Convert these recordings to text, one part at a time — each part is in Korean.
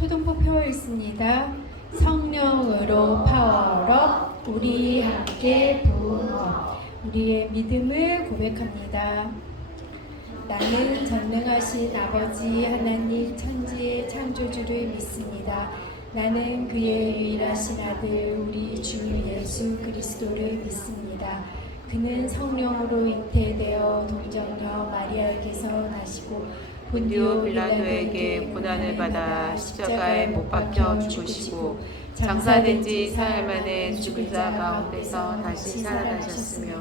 초등부 펴 있습니다. 성령으로 파워업 우리 함께 부흥업. 우리의 믿음을 고백합니다. 나는 전능하신 아버지 하나님 천지의 창조주를 믿습니다. 나는 그의 유일하신 아들 우리 주 예수 그리스도를 믿습니다. 그는 성령으로 잉태되어 동정녀 마리아에게서 나시고 본디오 빌라도에게 고난을 받아 십자가에 못 박혀 죽으시고 장사된 지 사흘 만에 죽은 자 가운데서 다시 살아나셨으며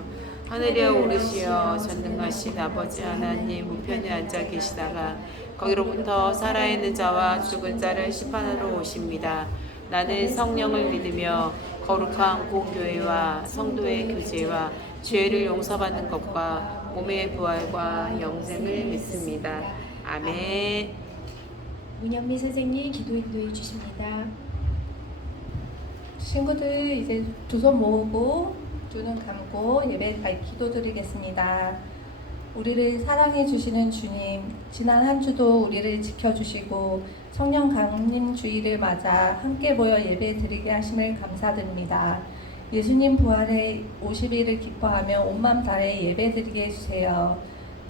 하늘에 오르시어 전능하신 아버지 하나님 우편에 앉아 계시다가 거기로부터 살아있는 자와 죽은 자를 심판하러 오십니다. 나는 성령을 믿으며 거룩한 공교회와 성도의 교제와 죄를 용서받는 것과 몸의 부활과 영생을 믿습니다. 아멘. 문현미 선생님 기도 인도해 주십니다. 친구들 이제 두 손 모으고 두 눈 감고 예배 기도드리겠습니다. 우리를 사랑해 주시는 주님, 지난 한 주도 우리를 지켜주시고 성령 강림 주일을 맞아 함께 모여 예배 드리게 하심을 감사드립니다. 예수님 부활의 50일을 기뻐하며 온 맘 다해 예배 드리게 해주세요.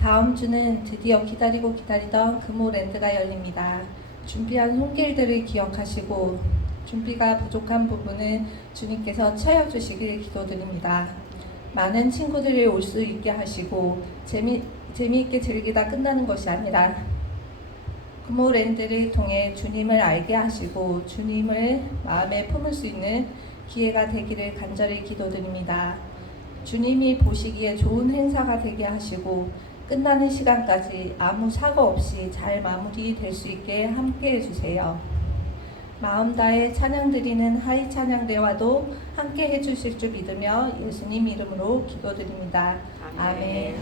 다음 주는 드디어 기다리던 금호랜드가 열립니다. 준비한 손길들을 기억하시고 준비가 부족한 부분은 주님께서 채워주시길 기도드립니다. 많은 친구들이 올 수 있게 하시고 재미있게 즐기다 끝나는 것이 아니라 금호랜드를 통해 주님을 알게 하시고 주님을 마음에 품을 수 있는 기회가 되기를 간절히 기도드립니다. 주님이 보시기에 좋은 행사가 되게 하시고 끝나는 시간까지 아무 사고 없이 잘 마무리될 수 있게 함께 해주세요. 마음 다해 찬양 드리는 하이 찬양대와도 함께 해주실 줄 믿으며 예수님 이름으로 기도드립니다. 아멘.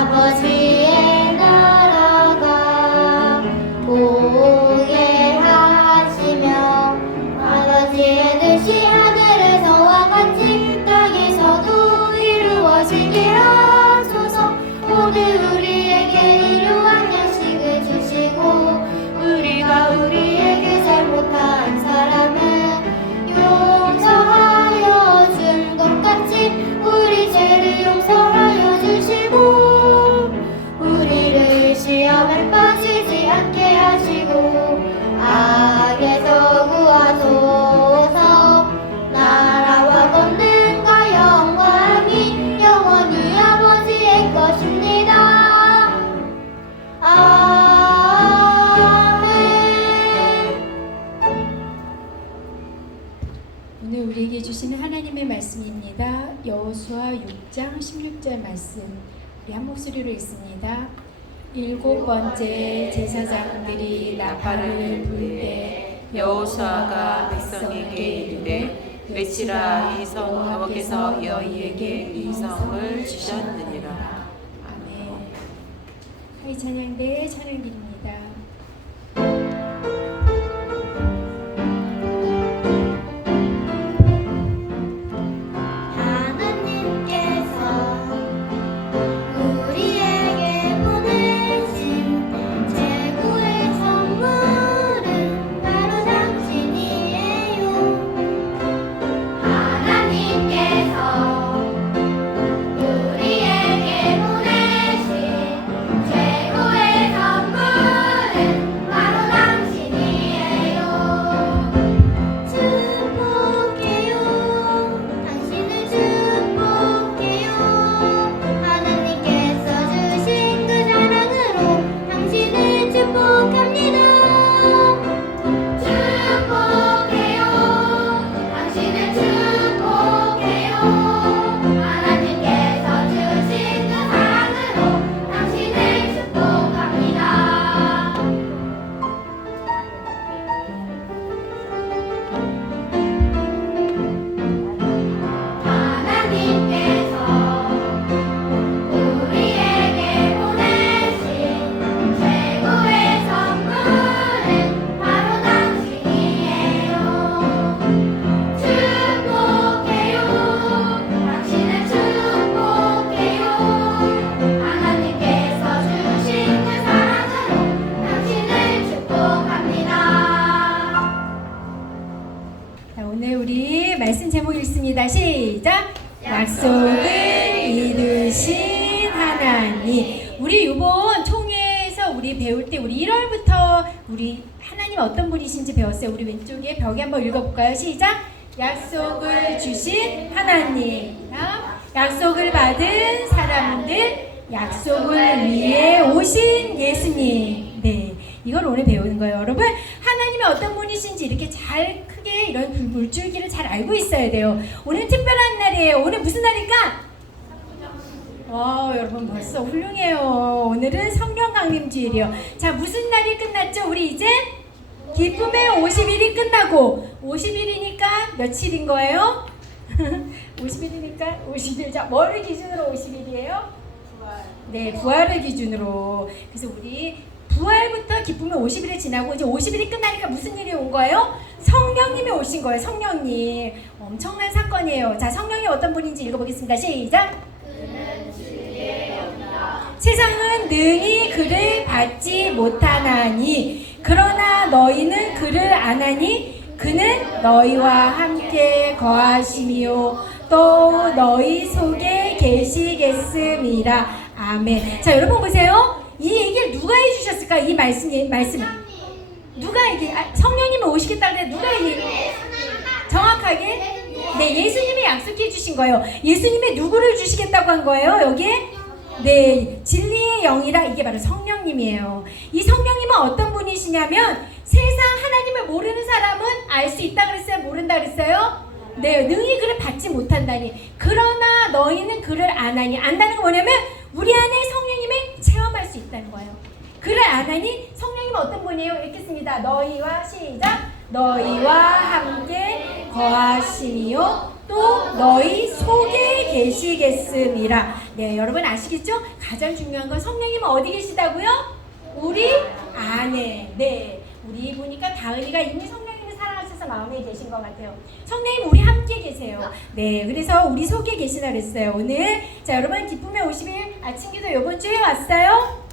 아버지의 나라가 보게 하시며 아버지의 뜻이 하늘에서와 같이 땅에서도 이루어지게 하소서. 오늘 우리에게 일용할 양식을 주시고 우리가 우리에게 잘못한 사람은 용서하여 준 것 같이 우리 죄를 용서하여 주시고 우리를 시험에 빠지지 않게 하시고 악에서 구하소서. 나라와 권능과 영광이 영원히 아버지의 것입니다. 아멘. 오늘 우리에게 주시는 하나님의 말씀입니다. 여호수아 6장 16절 말씀 우리 한 목소리로 읽습니다. 일곱 번째 제사장들이 나팔을 불 때 여호수아가 백성에게 이르되 외치라 이 성 여호와께서 너희에게 이 성을 주셨느니라. 아멘. 하이 찬양대 찬양드립니다. 우리에게 보내신 최고의 선물 우리 말씀 제목 읽습니다. 시작. 약속을 이루신 하나님. 우리 이번 총회에서 우리 배울 때 우리 1월부터 우리 하나님 어떤 분이신지 배웠어요. 우리 왼쪽에 벽에 한번 읽어볼까요? 시작. 약속을 주신 하나님. 약속을 받은 사람들. 약속을 위해 오신 예수님. 네, 이걸 오늘 배우는 거예요. 여러분, 하나님이 어떤 분이신지 이렇게 잘 크게 이런 물줄기를 잘 알고 있어야 돼요. 오늘 특별한 날이에요. 오늘 무슨 날일까? 여러분 벌써 훌륭해요. 오늘은 성령 강림 주일이요. 자, 무슨 날이 끝났죠? 우리 이제 기쁨의 50일이 끝나고 50일이니까 며칠인 거예요? 50일이니까 50일. 자, 뭐를 기준으로 50일이에요? 네, 부활을 기준으로. 그래서 우리 부활부터 기쁨의 50일이 지나고 이제 50일이 끝나니까 무슨 일이 온 거예요? 성령님이 오신 거예요. 성령님. 엄청난 사건이에요. 자, 성령이 어떤 분인지 읽어보겠습니다. 시작. 세상은 능히 그를 받지 못하나니 그러나 너희는 그를 아나니 그는 너희와 함께 거하시며 또 너희 속에 계시겠음이라. 아멘. 자, 여러분 보세요. 이 얘기를 누가 해주셨을까? 이 말씀. 누가 이게 성령님이 오시겠다 그래? 누가 얘기? 정확하게? 네, 예수님이 약속해 주신 거예요. 예수님이 누구를 주시겠다고 한 거예요? 여기에? 네, 진리의 영이라. 이게 바로 성령님이에요. 이 성령님은 어떤 분이시냐면 세상 하나님을 모르는 사람은 알 수 있다 그랬어요? 모른다 그랬어요? 네, 능히 그를 받지 못한다니. 그러나 너희는 그를 아나니. 안다는 건 뭐냐면 우리 안에 성령님을 체험할 수 있다는 거예요. 그를 아나니. 성령님은 어떤 분이에요? 읽겠습니다. 너희와 시작. 너희와 함께 거하시며 또 너희 속에 계시겠음이라. 네, 여러분 아시겠죠? 가장 중요한 건 성령님은 어디 계시다고요? 우리 안에. 네, 우리 보니까 다은이가 이미 성령님을 사랑하셔서 마음에 계신 것 같아요. 성령님 우리 함께 계세요. 네, 그래서 우리 속에 계시다 그랬어요. 오늘 자, 여러분 기쁨의 50일 아침 기도 이번 주에 왔어요?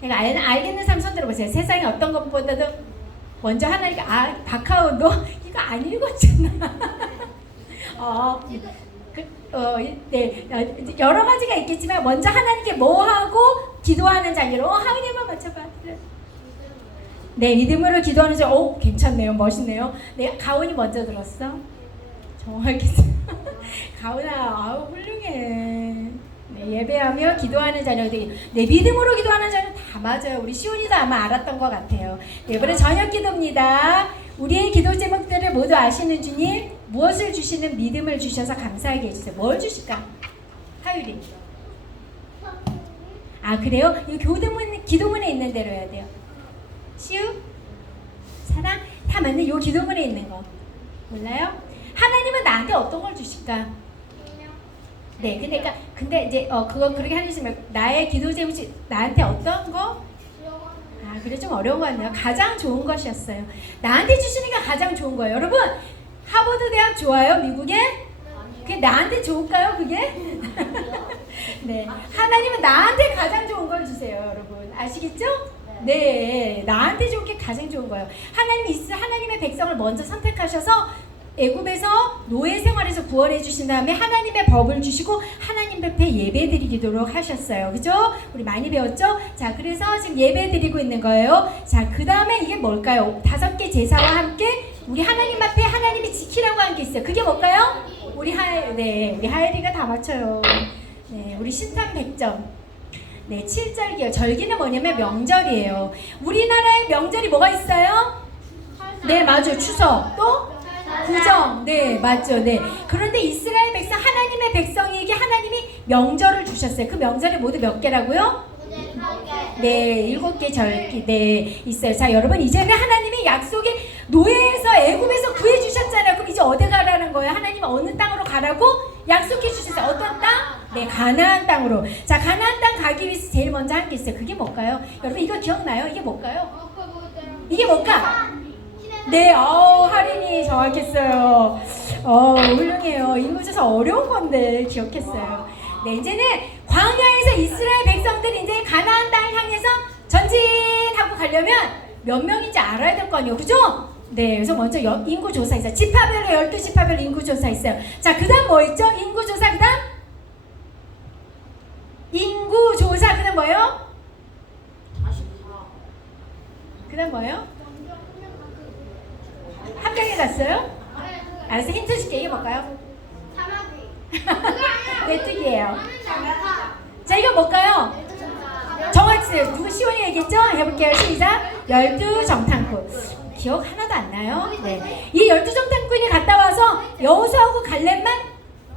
내가 알겠는 사람 손 들어보세요. 세상에 어떤 것보다도 먼저 하나님께 박하우 너 이거 안 읽었잖아. 네, 여러 가지가 있겠지만 먼저 하나님께 뭐 하고 기도하는 자리로. 하은이만 맞춰봐. 네, 믿음으로 기도하는 자. 괜찮네요. 멋있네요. 네, 가온이 먼저 들었어. 정확히. 가온아, 훌륭해. 네, 예배하며 기도하는 자녀 되기. 네, 믿음으로 기도하는 자녀 다 맞아요. 우리 시온이도 아마 알았던 것 같아요. 네, 이번에 저녁 기도입니다. 우리의 기도 제목들을 모두 아시는 주님, 무엇을 주시는 믿음을 주셔서 감사하게 해주세요. 뭘 주실까? 하율이. 그래요? 이 기도문에 있는 대로 해야 돼요. 시우? 사랑? 다 맞네. 요 기도문에 있는 거. 몰라요? 하나님은 나한테 어떤 걸 주실까? 네, 근데 이제 그거 그렇게 하시지 말고 나의 기도 제목이 나한테 어떤 거? 그래 좀 어려운 거 같네요. 가장 좋은 것이었어요. 나한테 주시니까 가장 좋은 거예요. 여러분, 하버드 대학 좋아요? 미국에? 그게 나한테 좋을까요? 그게? 네, 하나님은 나한테 가장 좋은 걸 주세요. 여러분 아시겠죠? 네, 나한테 좋은 게 가장 좋은 거예요. 하나님의 백성을 먼저 선택하셔서 애굽에서 노예 생활에서 구원해 주신 다음에 하나님의 법을 주시고 하나님 앞에 예배 드리도록 하셨어요. 그죠? 우리 많이 배웠죠? 자, 그래서 지금 예배 드리고 있는 거예요. 자, 그 다음에 이게 뭘까요? 5개 제사와 함께 우리 하나님 앞에 하나님이 지키라고 한 게 있어요. 그게 뭘까요? 우리 하엘이가 다 맞춰요. 네, 우리 신탄 100점. 네, 7절기요. 절기는 뭐냐면 명절이에요. 우리나라에 명절이 뭐가 있어요? 네, 맞아요. 추석. 또? 구정. 네, 맞죠. 네. 그런데 이스라엘 백성, 하나님의 백성에게 하나님이 명절을 주셨어요. 그 명절이 모두 몇 개라고요? 네, 7개 절기. 네, 있어요. 자, 여러분 이제는 하나님이 약속의 노예에서 애굽에서 구해 주셨잖아요. 그럼 이제 어디 가라는 거예요? 하나님은 어느 땅으로 가라고 약속해 주셨어요. 어떤 땅? 네, 가나안 땅으로. 자, 가나안 땅 가기 위해서 제일 먼저 한 게 있어요. 그게 뭘까요? 여러분 이거 기억나요? 이게 뭘까요? 이게 뭘까? 네, 할인이 정확했어요. 훌륭해요. 인구조사 어려운 건데 기억했어요. 네, 이제는 광야에서 이스라엘 백성들이 이제 가나안 땅을 향해서 전진하고 가려면 몇 명인지 알아야 될 거 아니에요. 그죠? 네, 그래서 먼저 인구 조사 있어요. 지파별로 12지파별로 인구 조사 있어요. 자, 그다음 뭐 있죠? 인구 조사 그다음 인구 조사 그다음 뭐예요? 그다음 뭐예요? 합격해 갔어요? 알았어, 힌트 줄게. 이게 뭘까요? 메뚜기예요. 자, 이거 뭘까요? 정확히 누구 시원이 얘기했죠? 해볼게요. 시작. 12정탐꾼. 기억 하나도 안 나요? 네. 이 12정탐꾼이 갔다 와서 여호수아하고 갈렙만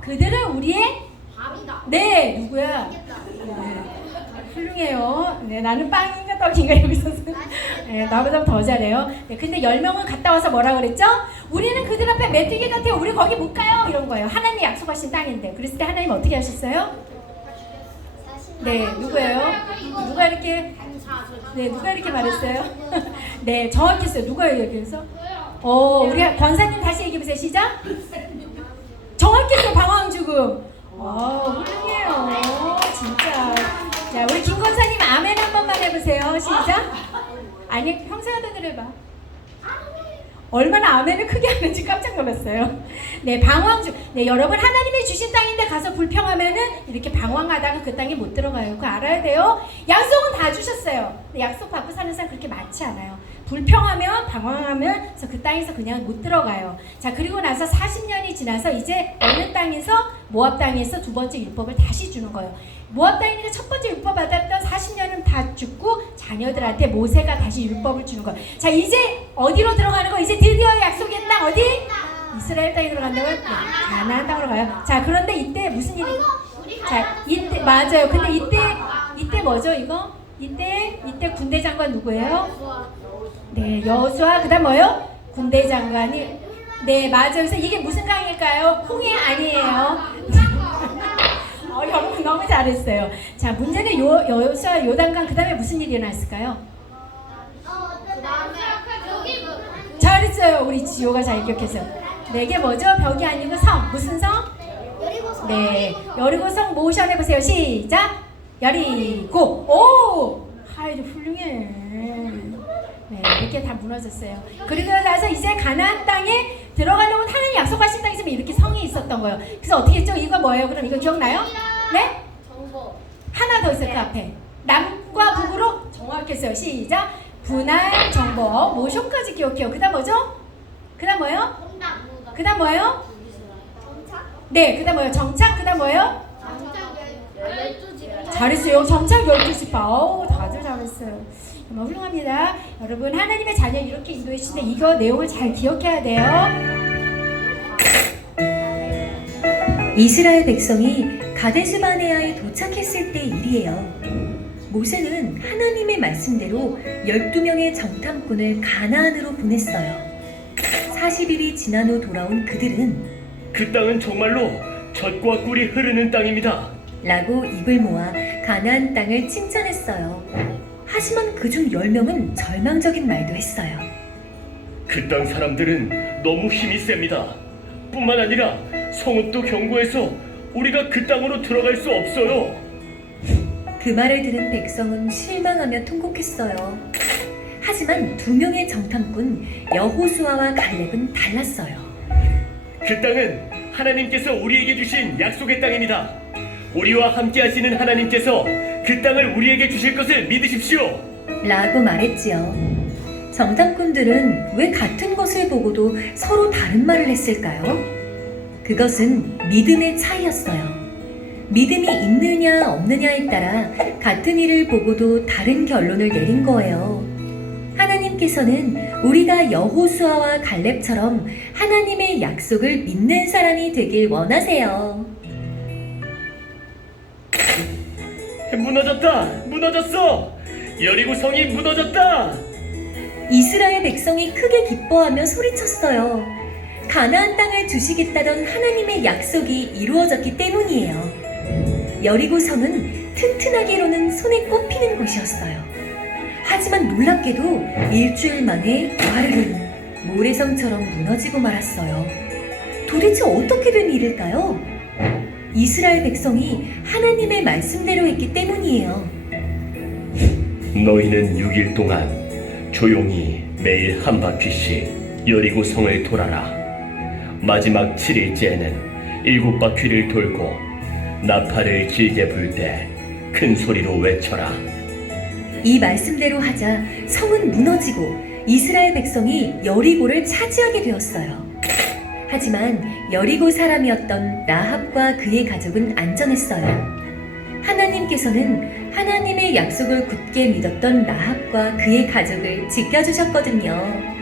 그들은 우리의 네, 누구야? 네. 훌륭해요. 네, 나는 빵인가 떡인가 이러고 있었어. 네, 나보다 더 잘해요. 네, 근데 10명은 갔다 와서 뭐라 그랬죠? 우리는 그들 앞에 메뚜기 같아요. 우리 거기 못 가요. 이런 거예요. 하나님 약속하신 땅인데. 그랬을 때 하나님 어떻게 하셨어요? 네, 누구예요? 누가 이렇게 누가 이렇게 말했어요? 네, 정확했어요. 누가 얘기해서? 우리 권사님 다시 얘기해 보세요. 시작. 정확했어요. 방황 죽음. 훌륭해요. 진짜. 자, 우리 김 권사님 아멘 한 번만 해보세요. 시작. 아니, 평소에도 해봐. 얼마나 아멘을 크게 하는지 깜짝 놀랐어요. 네, 방황 중. 네, 여러분 하나님이 주신 땅인데 가서 불평하면은 이렇게 방황하다가 그 땅에 못 들어가요. 그거 알아야 돼요. 약속은 다 주셨어요. 약속 받고 사는 사람 그렇게 많지 않아요. 불평하면 방황하면서 그 땅에서 그냥 못 들어가요. 자, 그리고 나서 40년이 지나서 이제 어느 땅에서 모압 땅에서 두 번째 율법을 다시 주는 거예요. 모압 땅이니까 첫 번째 율법 받았던 40년은 다 죽고 자녀들한테 모세가 다시 율법을 주는 거예요. 자, 이제 어디로 들어가는 거? 이제 드디어 약속의 땅 어디? 이스라엘 땅에 들어간다고요? 네, 가나안 땅으로 가요. 자, 그런데 이때 무슨 일이? 자, 이때 맞아요. 근데 이때 뭐죠 이거? 이때 군대 장관 누구예요? 네, 여호수아. 그다음 뭐요? 군대 장관이. 네, 맞아요. 그래서 이게 무슨 강일까요? 홍해 아니에요. 여러분 너무 잘했어요. 자, 문제는 여호수아 요단강 그다음에 무슨 일이 일어났을까요? 잘했어요. 우리 지호가 잘 기억했어요. 네, 이게 뭐죠? 벽이 아니고 성. 무슨 성? 네, 여리고성 모션 해보세요. 시작. 여리고. 오, 하이도 훌륭해. 네, 이렇게 다 무너졌어요. 그리고 나서 이제 가나안 땅에 들어가려고 하나님 약속하신 땅에 있으면 이렇게 성이 있었던 거예요. 그래서 어떻게 했죠? 이거 뭐예요? 그럼 이거 기억나요? 네? 하나 더 있어요. 그 앞에 남과 북으로 정확했어요. 시작. 분할 정보 모션까지 기억해요. 그 다음 뭐죠? 그 다음 뭐예요? 그 다음 뭐예요? 네, 그 다음 뭐예요? 정착. 그 다음 뭐예요? 잘했어요. 정착 12지파. 다들 잘했어요. 정말 훌륭합니다. 여러분 하나님의 자녀 이렇게 인도해 주시는데 이거 내용을 잘 기억해야 돼요. 이스라엘 백성이 가데스 바네아에 도착했을 때 일이에요. 모세는 하나님의 말씀대로 12명의 정탐꾼을 가나안으로 보냈어요. 40일이 지난 후 돌아온 그들은 그 땅은 정말로 젖과 꿀이 흐르는 땅입니다. 라고 입을 모아 가나안 땅을 칭찬했어요. 하지만 그중 10명은 절망적인 말도 했어요. 그 땅 사람들은 너무 힘이 셉니다. 뿐만 아니라 성읍도 견고해서 우리가 그 땅으로 들어갈 수 없어요. 그 말을 들은 백성은 실망하며 통곡했어요. 하지만 2명의 정탐꾼 여호수아와 갈렙은 달랐어요. 그 땅은 하나님께서 우리에게 주신 약속의 땅입니다. 우리와 함께 하시는 하나님께서 그 땅을 우리에게 주실 것을 믿으십시오. 라고 말했지요. 정탐꾼들은 왜 같은 것을 보고도 서로 다른 말을 했을까요? 그것은 믿음의 차이였어요. 믿음이 있느냐 없느냐에 따라 같은 일을 보고도 다른 결론을 내린 거예요. 하나님께서는 우리가 여호수아와 갈렙처럼 하나님의 약속을 믿는 사람이 되길 원하세요. 무너졌어. 여리고 성이 무너졌다. 이스라엘 백성이 크게 기뻐하며 소리쳤어요. 가나안 땅을 주시겠다던 하나님의 약속이 이루어졌기 때문이에요. 여리고 성은 튼튼하기로는 손에 꼽히는 곳이었어요. 하지만 놀랍게도 일주일 만에 와르르 모래성처럼 무너지고 말았어요. 도대체 어떻게 된 일일까요? 이스라엘 백성이 하나님의 말씀대로 했기 때문이에요. 너희는 6일 동안 조용히 매일 한 바퀴씩 여리고 성을 돌아라. 마지막 7일째에는 7바퀴를 돌고 나팔을 길게 불 때 큰 소리로 외쳐라. 이 말씀대로 하자 성은 무너지고 이스라엘 백성이 여리고를 차지하게 되었어요. 하지만 여리고 사람이었던 라합과 그의 가족은 안전했어요. 하나님께서는 하나님의 약속을 굳게 믿었던 라합과 그의 가족을 지켜주셨거든요.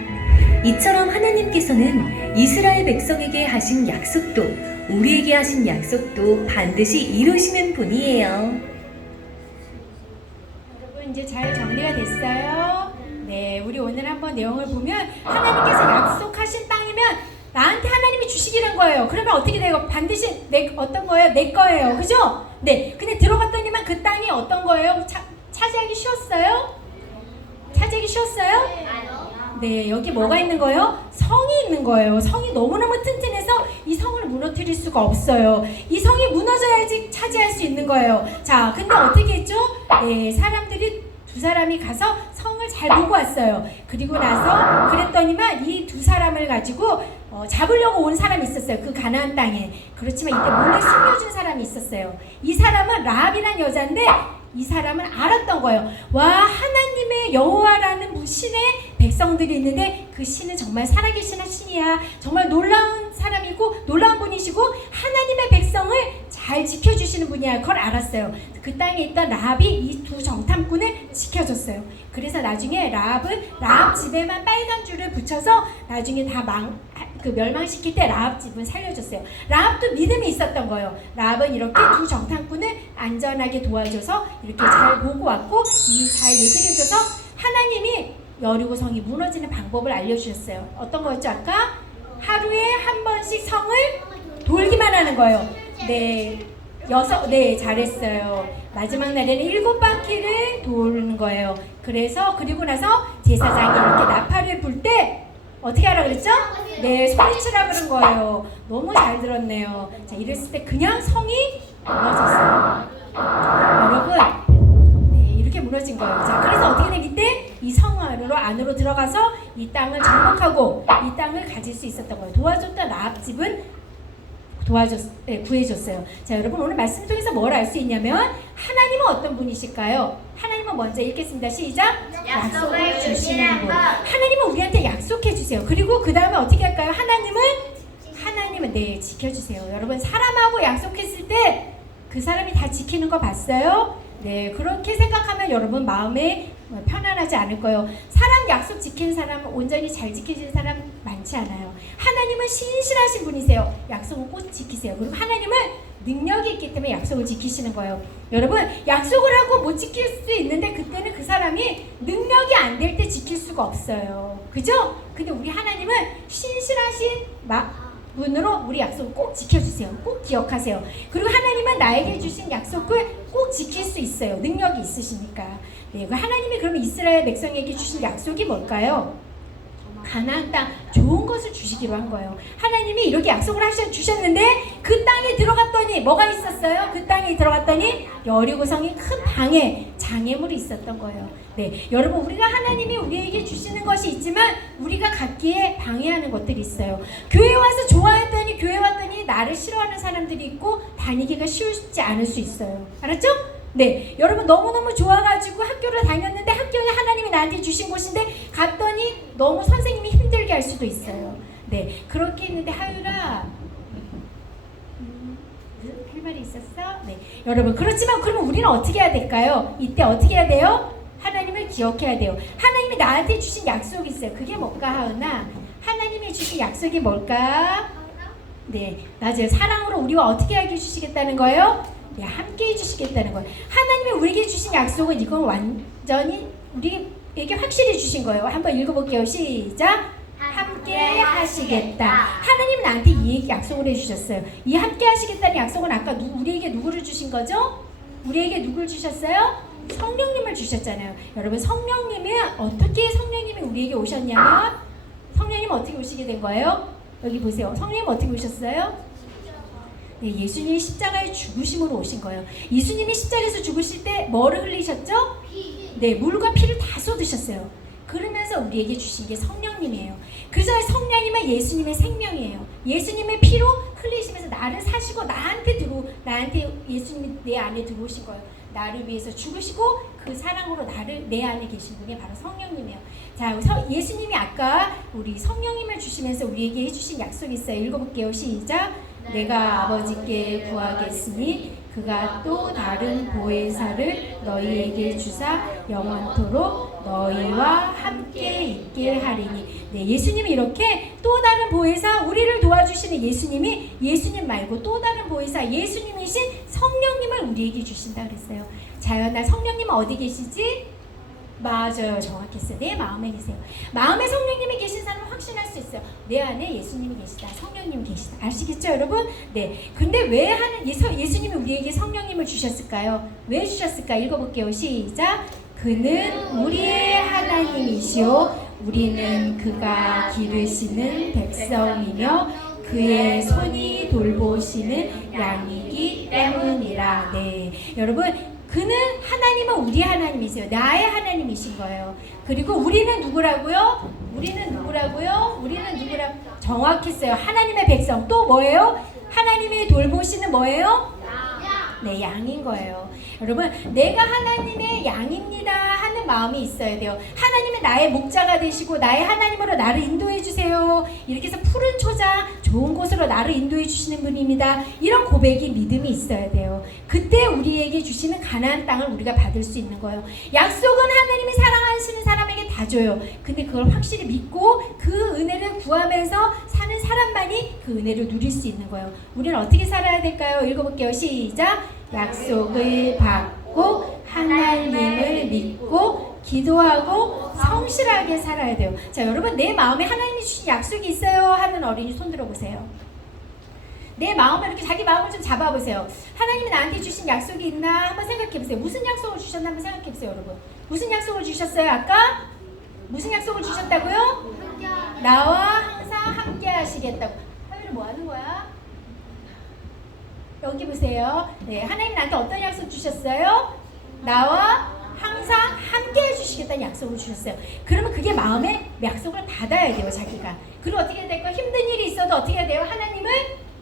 이처럼 하나님께서는 이스라엘 백성에게 하신 약속도 우리에게 하신 약속도 반드시 이루시는 분이에요. 여러분 이제 잘 정리가 됐어요? 네, 우리 오늘 한번 내용을 보면 하나님께서 약속하신 땅이면 나한테 하나님이 주시기란 거예요. 그러면 어떻게 돼요? 반드시 어떤 거예요? 내 거예요. 그죠? 네. 근데 들어갔더니만 그 땅이 어떤 거예요? 차지하기 쉬웠어요? 차지하기 쉬웠어요? 네, 여기 뭐가 있는 거예요? 성이 있는 거예요. 성이 너무너무 튼튼해서 이 성을 무너뜨릴 수가 없어요. 이 성이 무너져야지 차지할 수 있는 거예요. 자, 근데 어떻게 했죠? 네, 사람들이 두 사람이 가서 성을 잘 보고 왔어요. 그리고 나서 그랬더니만 이 두 사람을 가지고 잡으려고 온 사람이 있었어요. 그 가나안 땅에. 그렇지만 이때 몰래 숨겨준 사람이 있었어요. 이 사람은 라합이란 여자인데 이 사람은 알았던 거예요. 와, 하나님의 여호와라는 신의 백성들이 있는데 그 신은 정말 살아계신 신이야. 정말 놀라운 사람이고 놀라운 분이시고 하나님의 백성을 잘 지켜주시는 분이야. 그걸 알았어요. 그 땅에 있던 라합이 이 두 정탐꾼을 지켜줬어요. 그래서 나중에 라합은 라합 집에만 빨간 줄을 붙여서 나중에 다 멸망시킬 때 라합 집은 살려줬어요. 라합도 믿음이 있었던 거예요. 라합은 이렇게 두 정탐꾼을 안전하게 도와줘서 이렇게 잘 보고 왔고 잘 얘기를 해줘서 하나님이 여리고 성이 무너지는 방법을 알려주셨어요. 어떤 거였죠 아까? 하루에 한 번씩 성을 돌기만 하는 거예요. 네, 네, 잘했어요. 마지막 날에는 7바퀴를 도는 거예요. 그래서 그리고 나서 제사장이 이렇게 나팔을 불 때 어떻게 하라 그랬죠? 네, 소리치라 그런 거예요. 너무 잘 들었네요. 자, 이랬을 때 그냥 성이 무너졌어요. 여러분, 네, 이렇게 무너진 거예요. 자, 그래서 어떻게 되기 때 이 성 안으로 들어가서 이 땅을 정복하고 이 땅을 가질 수 있었던 거예요. 도와줬던 라합 집은 구해줬어요. 자, 여러분 오늘 말씀 통해서 뭘 알 수 있냐면 하나님은 어떤 분이실까요? 하나님은 먼저 읽겠습니다. 시작! 약속을 주시는 분. 하나님은 우리한테 약속해 주세요. 그리고 그 다음에 어떻게 할까요? 하나님은 네, 지켜주세요. 여러분 사람하고 약속했을 때 그 사람이 다 지키는 거 봤어요? 네, 그렇게 생각하면 여러분 마음에 편안하지 않을 거예요. 사람 약속 지키는 사람은 온전히 잘 지키는 사람 많지 않아요. 하나님은 신실하신 분이세요. 약속은 꼭 지키세요. 그리고 하나님은 능력이 있기 때문에 약속을 지키시는 거예요. 여러분 약속을 하고 못 지킬 수 있는데 그때는 그 사람이 능력이 안 될 때 지킬 수가 없어요. 그죠? 근데 우리 하나님은 신실하신 분으로 우리 약속을 꼭 지켜주세요. 꼭 기억하세요. 그리고 하나님은 나에게 주신 약속을 꼭 지킬 수 있어요. 능력이 있으시니까. 네, 하나님이 그러면 이스라엘 백성에게 주신 약속이 뭘까요? 가나안 땅 좋은 것을 주시기로 한 거예요. 하나님이 이렇게 약속을 주셨는데 그 땅에 들어갔더니 뭐가 있었어요? 그 땅에 들어갔더니 여리고성이 큰 방에 장애물이 있었던 거예요. 네, 여러분 우리가 하나님이 우리에게 주시는 것이 있지만 우리가 갖기에 방해하는 것들이 있어요. 교회 와서 좋아했더니 교회 왔더니 나를 싫어하는 사람들이 있고 다니기가 쉽지 않을 수 있어요. 알았죠? 네, 여러분 너무너무 좋아가지고 학교를 다녔는데 학교는 하나님이 나한테 주신 곳인데 갔더니 너무 선생님이 힘들게 할 수도 있어요. 네, 그렇게 했는데 하율아 할 말이 있었어? 네, 여러분 그렇지만 그러면 우리는 어떻게 해야 될까요? 이때 어떻게 해야 돼요? 하나님을 기억해야 돼요. 하나님이 나한테 주신 약속이 있어요. 그게 뭘까 하은아? 하나님이 주신 약속이 뭘까? 네, 맞아요. 사랑으로 우리와 어떻게 하게 해주시겠다는 거예요? 네, 함께 해주시겠다는 거예요. 하나님이 우리에게 주신 약속은 이건 완전히 우리에게 확실히 주신 거예요. 한번 읽어볼게요. 시작! 함께 하시겠다. 하나님 나한테 이 약속을 해주셨어요. 이 함께 하시겠다는 약속은 아까 우리에게 누구를 주신 거죠? 우리에게 누굴 주셨어요? 성령님을 주셨잖아요. 여러분 성령님이 어떻게 성령님이 우리에게 오셨냐면 성령님 어떻게 오시게 된 거예요? 여기 보세요. 성령님 어떻게 오셨어요? 네, 예수님이 십자가에 죽으심으로 오신 거예요. 예수님이 십자가에서 죽으실 때 뭐를 흘리셨죠? 네, 물과 피를 다 쏟으셨어요. 그러면서 우리에게 주신 게 성령님이에요. 그래서 성령님은 예수님의 생명이에요. 예수님의 피로 흘리시면서 나를 사시고 나한테 예수님이 내 안에 들어오신 거예요. 나를 위해서 죽으시고 그 사랑으로 내 안에 계신 분이 바로 성령님이에요. 자, 예수님이 아까 우리 성령님을 주시면서 우리에게 해주신 약속이 있어요. 읽어볼게요. 시작. 내가 아버지께 구하겠으니 그가 또 다른 보혜사를 너희에게 주사 영원토록 너희와 함께 있게 하리니. 네, 예수님이 이렇게 또 다른 보혜사, 우리를 도와주시는 예수님이 예수님 말고 또 다른 보혜사, 예수님이신 성령님을 우리에게 주신다 그랬어요. 자연아, 성령님은 어디 계시지? 맞아요, 정확했어요. 내 마음에 계세요. 마음에 성령님이 계신 사람은 확신할 수 있어요. 내 안에 예수님이 계시다, 성령님이 계시다. 아시겠죠, 여러분? 네. 근데 왜 예수님이 우리에게 성령님을 주셨을까요? 왜 주셨을까? 읽어볼게요. 시작. 그는 우리의 하나님이시오. 우리는 그가 기르시는 백성이며 그의 손이 돌보시는 양이기 때문이라. 네, 여러분. 그는 하나님은 우리 하나님이세요. 나의 하나님이신 거예요. 그리고 우리는 누구라고요? 우리는 정확했어요. 하나님의 백성. 또 뭐예요? 하나님이 돌보시는 뭐예요? 네, 양인 거예요. 여러분, 내가 하나님의 양입니다 하는 마음이 있어야 돼요. 하나님은 나의 목자가 되시고 나의 하나님으로 나를 인도해 주세요. 이렇게 해서 푸른 초장 좋은 곳으로 나를 인도해 주시는 분입니다. 이런 고백이 믿음이 있어야 돼요. 그때 우리에게 주시는 가나안 땅을 우리가 받을 수 있는 거예요. 약속은 하나님이 사랑하시는 사람에게 다 줘요. 근데 그걸 확실히 믿고 그 은혜를 구하면서 사는 사람만이 그 은혜를 누릴 수 있는 거예요. 우리는 어떻게 살아야 될까요? 읽어볼게요. 시작. 약속을 받고 하나님을 믿고 기도하고 성실하게 살아야 돼요. 자, 여러분, 내 마음에 하나님이 주신 약속이 있어요 하는 어린이 손 들어보세요. 내 마음을 이렇게 자기 마음을 좀 잡아보세요. 하나님이 나한테 주신 약속이 있나 한번 생각해보세요. 무슨 약속을 주셨나 한번 생각해보세요. 여러분, 무슨 약속을 주셨어요? 아까? 무슨 약속을 주셨다고요? 나와 항상 함께 하시겠다고. 하율은 뭐 하는 거야? 여기 보세요. 네, 하나님 나한테 어떤 약속 주셨어요? 나와 항상 함께 해주시겠다는 약속을 주셨어요. 그러면 그게 마음에 약속을 받아야 돼요, 자기가. 그리고 어떻게 해야 될까? 힘든 일이 있어도 어떻게 해야 돼요? 하나님을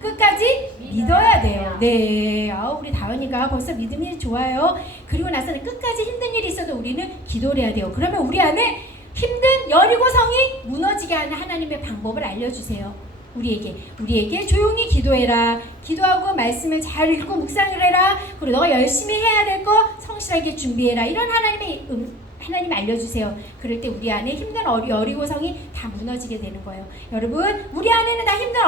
끝까지 믿어야 돼요. 네, 우리 다은이가 벌써 믿음이 좋아요. 그리고 나서는 끝까지 힘든 일이 있어도 우리는 기도를 해야 돼요. 그러면 우리 안에 힘든 여리고성이 무너지게 하는 하나님의 방법을 알려주세요. 우리에게 조용히 기도해라. 기도하고 말씀을 잘 읽고 묵상을 해라. 그리고 너가 열심히 해야 될 거 성실하게 준비해라. 이런 하나님 알려주세요. 그럴 때 우리 안에 힘든 여리고성이 다 무너지게 되는 거예요. 여러분, 우리 안에는 다 힘든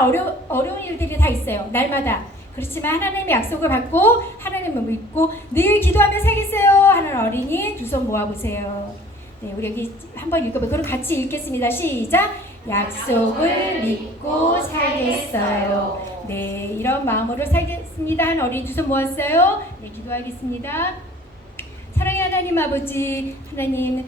어려운 일들이 다 있어요. 날마다. 그렇지만 하나님의 약속을 받고 하나님을 믿고 늘 기도하며 살겠어요 하는 어린이 두 손 모아보세요. 네, 우리 여기 한번 읽어봐요. 그럼 같이 읽겠습니다. 시작. 약속을 믿고 살겠어요. 네, 이런 마음으로 살겠습니다 하는 어린이 두 손 모았어요. 네, 기도하겠습니다. 사랑의 하나님 아버지, 하나님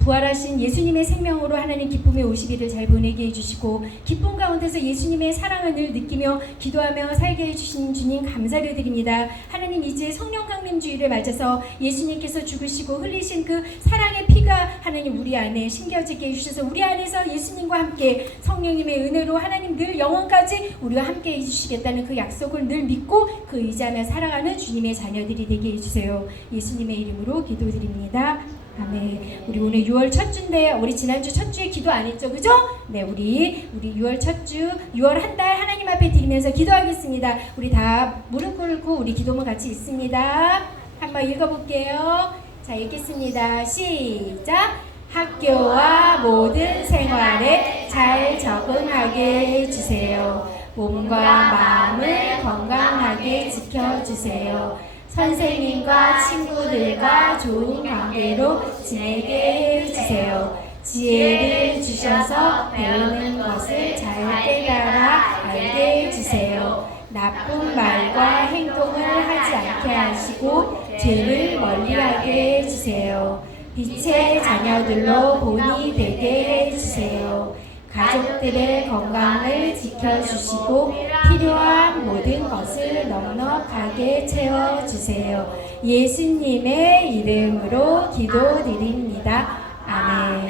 부활하신 예수님의 생명으로 하나님 기쁨의 50일을 잘 보내게 해주시고 기쁨 가운데서 예수님의 사랑을 늘 느끼며 기도하며 살게 해주신 주님 감사를 드립니다. 하나님, 이제 성령 강림 주일을 맞아서 예수님께서 죽으시고 흘리신 그 사랑의 피가 하나님 우리 안에 심겨지게 해주셔서 우리 안에서 예수님과 함께 성령님의 은혜로 하나님 늘 영원까지 우리와 함께 해주시겠다는 그 약속을 늘 믿고 그 의지하며 살아가는 주님의 자녀들이 되게 해주세요. 예수님의 이름으로 기도드립니다. 아멘. 우리 오늘 6월 첫 주인데 우리 지난주 첫 주에 기도 안 했죠, 그죠? 네, 우리 6월 첫 주, 6월 한 달 하나님 앞에 드리면서 기도하겠습니다. 우리 다 무릎 꿇고 우리 기도문 같이 읽습니다. 한번 읽어볼게요. 자, 읽겠습니다. 시작. 학교와 모든 생활에 잘 적응하게 해주세요. 몸과 마음을 건강하게 지켜주세요. 선생님과 친구들과 좋은 관계로 지내게 해주세요. 지혜를 주셔서 배우는 것을 잘 깨달아 알게 해주세요. 나쁜 말과 행동을 하지 않게 하시고 죄를 멀리하게 해주세요. 빛의 자녀들로 본이 되게 해주세요. 가족들의 건강을 지켜주시고 필요한 모든 것을 넉넉하게 채워주세요. 예수님의 이름으로 기도드립니다. 아멘.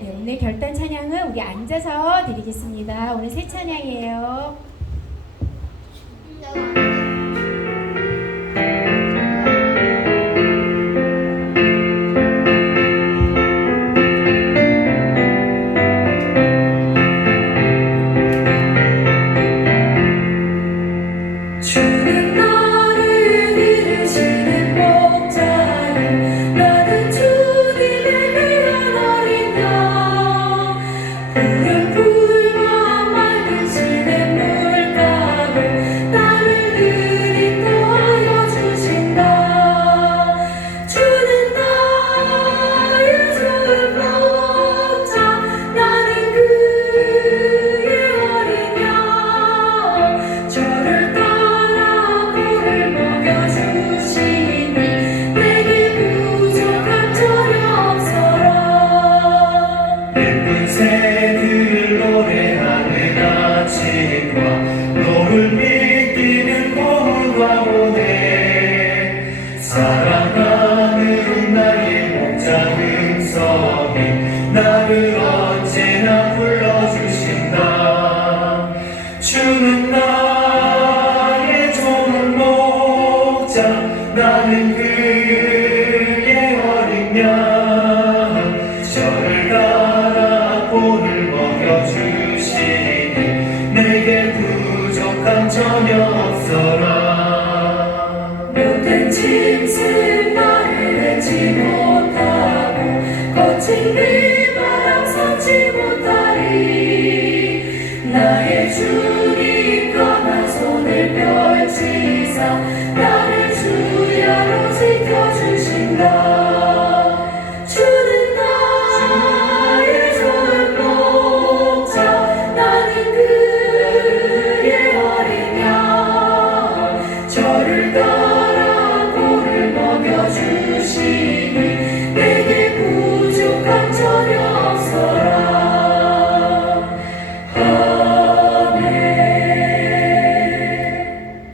네, 오늘 결단 찬양은 우리 앉아서 드리겠습니다. 오늘 새 찬양이에요. 주는 나를 기르시는 목자여 나는 주님의 귀한 어린 양 푸른 풀과 맑은 시냇물 가로 나를 늘 인도하여 주신다. 주는 나의 좋은 목자 나는 그의 어린 양 저를 따라 꿀을 먹여주시니 내게 부족한 전혀 없어라. 예쁜 새들 노래하는 아침과 노을 밑뛰는 고운과 오네 사랑하는 나의 목자 음성이 나를 언제나 불러주신다. 주는 나의 좋은 목자 나는 그의 어린 양 저를 따라 꿀을 먹여주시니 내게 부족함 전혀 없어라. 모든 짐승 나를 맺지 못하고 거친 비바람 삼지 못하리. 나의 주님 강한 손을 펼치사 나를 주야로 지켜주신다. 주는 나의 좋은 목자 나는 그의 어린 양 저를 따라 꿀을 먹여주시니 내게 부족함 전혀 없어라. 아멘.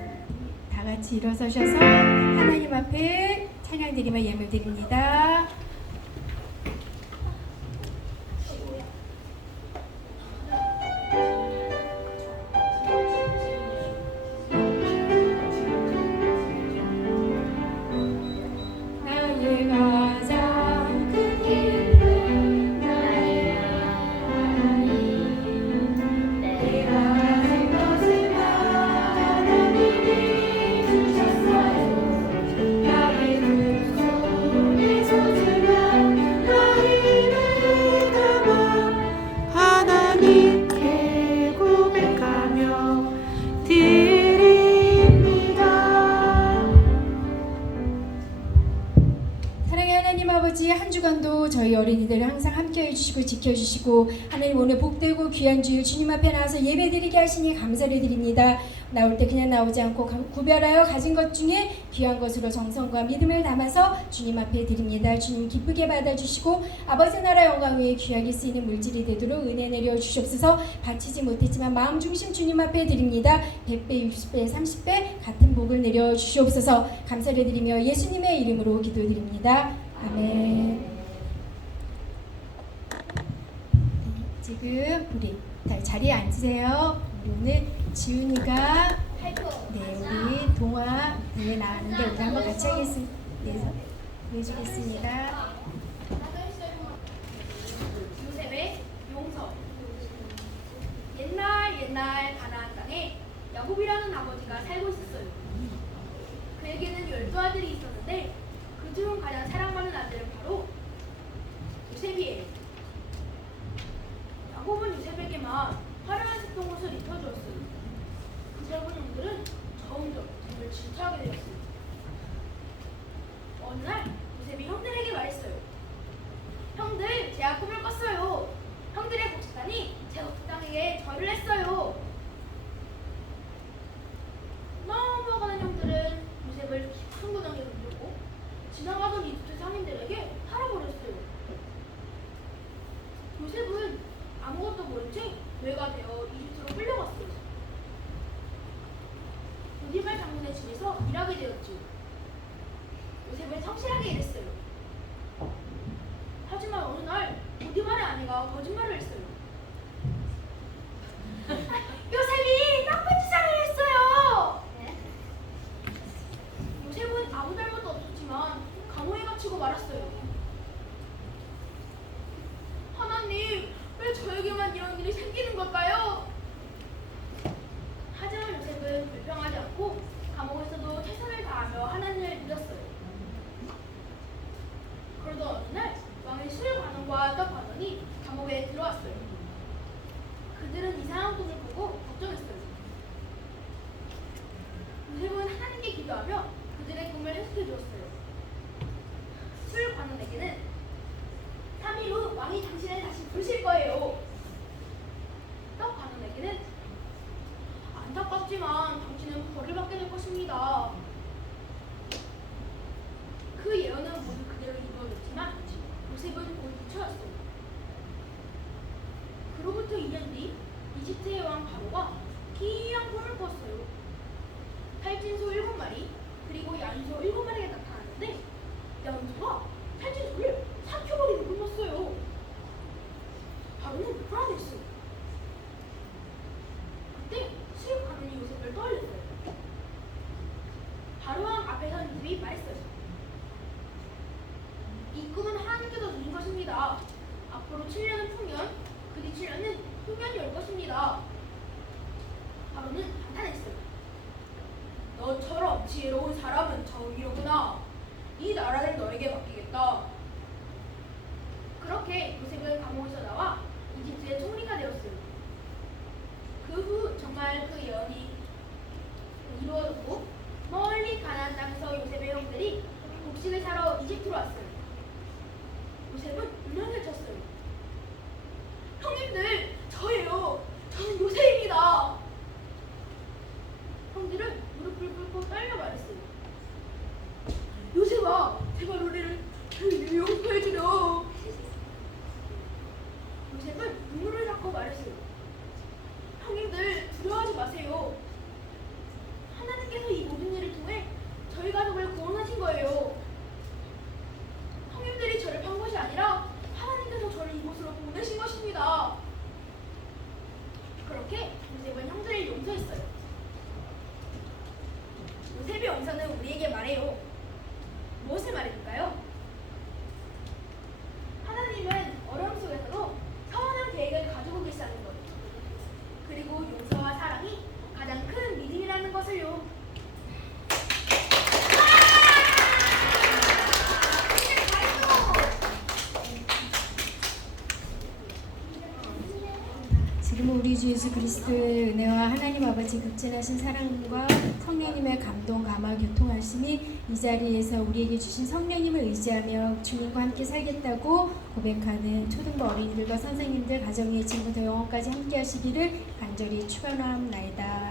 다 같이 일어서셔서 하나님 앞에 찬양 드리며 예물 드립니다. 나의 가장 큰 기쁨 나의 하나님 내가 가진 것을 하나님이 주셨어요. 나의 두 손에 소중한 나이를 담아 하나님께 고백하며 드립니다. 사랑의 하나님 아버지, 한 주간도 저희 어린이들 항상 함께해 주시고 지켜주시고 하나님 오늘 복되고 귀한 주일 주님 앞에 나와서 예배드리게 하시니 감사를 드립니다. 나올 때 그냥 나오지 않고 구별하여 가진 것 중에 귀한 것으로 정성과 믿음을 담아서 주님 앞에 드립니다. 주님 기쁘게 받아주시고 아버지 나라 영광 위에 귀하게 쓰이는 물질이 되도록 은혜 내려 주시옵소서. 바치지 못했지만 마음 중심 주님 앞에 드립니다. 100배, 60배, 30배 같은 복을 내려 주시옵소서. 감사를 드리며 예수님의 이름으로 기도드립니다. 아멘. 지금 우리 자리에 앉으세요. 우리 오늘 지훈이가 우리 동화 대회 나왔는데 우리 한번 같이 하겠습니다. 보여주겠습니다. 요셉의 용서. 옛날 가나안 땅에 야곱이라는 아버지가 살고 있었어요. 그에게는 12아들이 있었는데 그 중 가장 사랑받는 아들은 바로 요셉이에요. 야곱은 요셉에게만 화려한 색동옷을 입혀주었어요. 그 젊은 형들은 점점 정말 질투하게 되었어요. 어느 날 요셉이 형들에게 말했어요. 형들, 제가 꿈을 꿨어요. 형들의 곡식단이 제 땅에게 절을 했어요. 넘어가는 형들은 요셉을 깊은 구덩이에 던졌고 지나가던 이집트 상인들에게 팔아버렸어요. 요셉은 아무것도 모른 채 뇌가 되어 이집트로 끌려갔어요. 보디발 장군의 집에서 일하게 되었죠. 요셉은 성실하게 일했어요. 하지만 어느 날 보디말의 아내가 거짓말을 했어요. 요셉이 나쁜 짓을 했어요. 요셉은 아무 잘못도 없었지만 감옥에 갇히고 말았어요. 하나님, 왜 저에게만 이런 일이 생기는 걸까요? 하지만 요셉은 불평하지 않고 감옥에서도 최선을 다하며 하나님을 믿었어요. 그러던 어느 날 왕의 술 관원과 떡 관원이 감옥에 들어왔어요. 그들은 이상한 꿈을 보고 걱정했어요. 요셉은 하나님께 기도하며 그들의 꿈을 해석해 주었어요. 술 관원에게는 3일 후 왕이 당신을 다시 부르실 거예요. 떡 관원에게는 안타깝지만 당신은 벌을 받게 될 것입니다. 그 예언은 모두 그대로 이루어졌지만 요셉은 곧 미쳐였어요. 그로부터 2년 뒤 이집트의 왕 바로가 기이한 꿈을 꿨어요. 탈진소 7마리 그리고 야인소 7마리가 나타났는데 야인소가 탈진소를 삼켜버리는 꿈이었어요. 바로는 불안했어요. 그때 수육 가문이 요셉을 떠올렸어요. 바로왕 앞에 선 요셉이 말했어요. 이 꿈은 하나님께서 주신 것입니다. 앞으로 7년은 풍년, 그 뒤 7년은 흉년이 올 것입니다. 바로는 감탄했어요. 너처럼 지혜로운 사람은 처음이로구나. 이 나라를 너에게 맡기겠다. 그렇게 요셉은 감옥에서 나와 이집트의 총리가 되었어요. 그 후 정말 그 예언이 이루어졌고 멀리 가나안 땅에서 요셉의 형들이 곡식을 사러 이집트로 왔어요. 요셉은 울면서 쳤어요. 형님들, 저예요. 저는 요셉입니다. 형들은 무릎을 꿇고 떨며 말했어요. 요셉아, 제발 우리를 용서해주려. 요셉은 눈물을 닦고 말했어요. 형님들, 두려워하지 마세요. 하나님께서 이 모든 일을 통해 저희 가족을 구원하신 거예요. 형님들이 저를 판 것이 아니라 하나님께서 저를 이곳으로 보내신 것입니다. 그렇게 요셉은 형들을 용서했어요. 요셉의 용서는 우리에게 말해요. 무엇을 말해줄까요? 하나님은 어려움 속에서도 선한 계획을 가지고 계시다는 것, 그리고 용서와 사랑이 가장 큰 믿음이라는 것을요. 지금 우리 주 예수 그리스도의 은혜와 하나님 아버지 극진하신 사랑과 성령님의 감동, 감화, 교통하심이 이 자리에서 우리에게 주신 성령님을 의지하며 주님과 함께 살겠다고 고백하는 초등부 어린이들과 선생님들, 가정의 친구들 영원까지 함께 하시기를 간절히 축원합니다.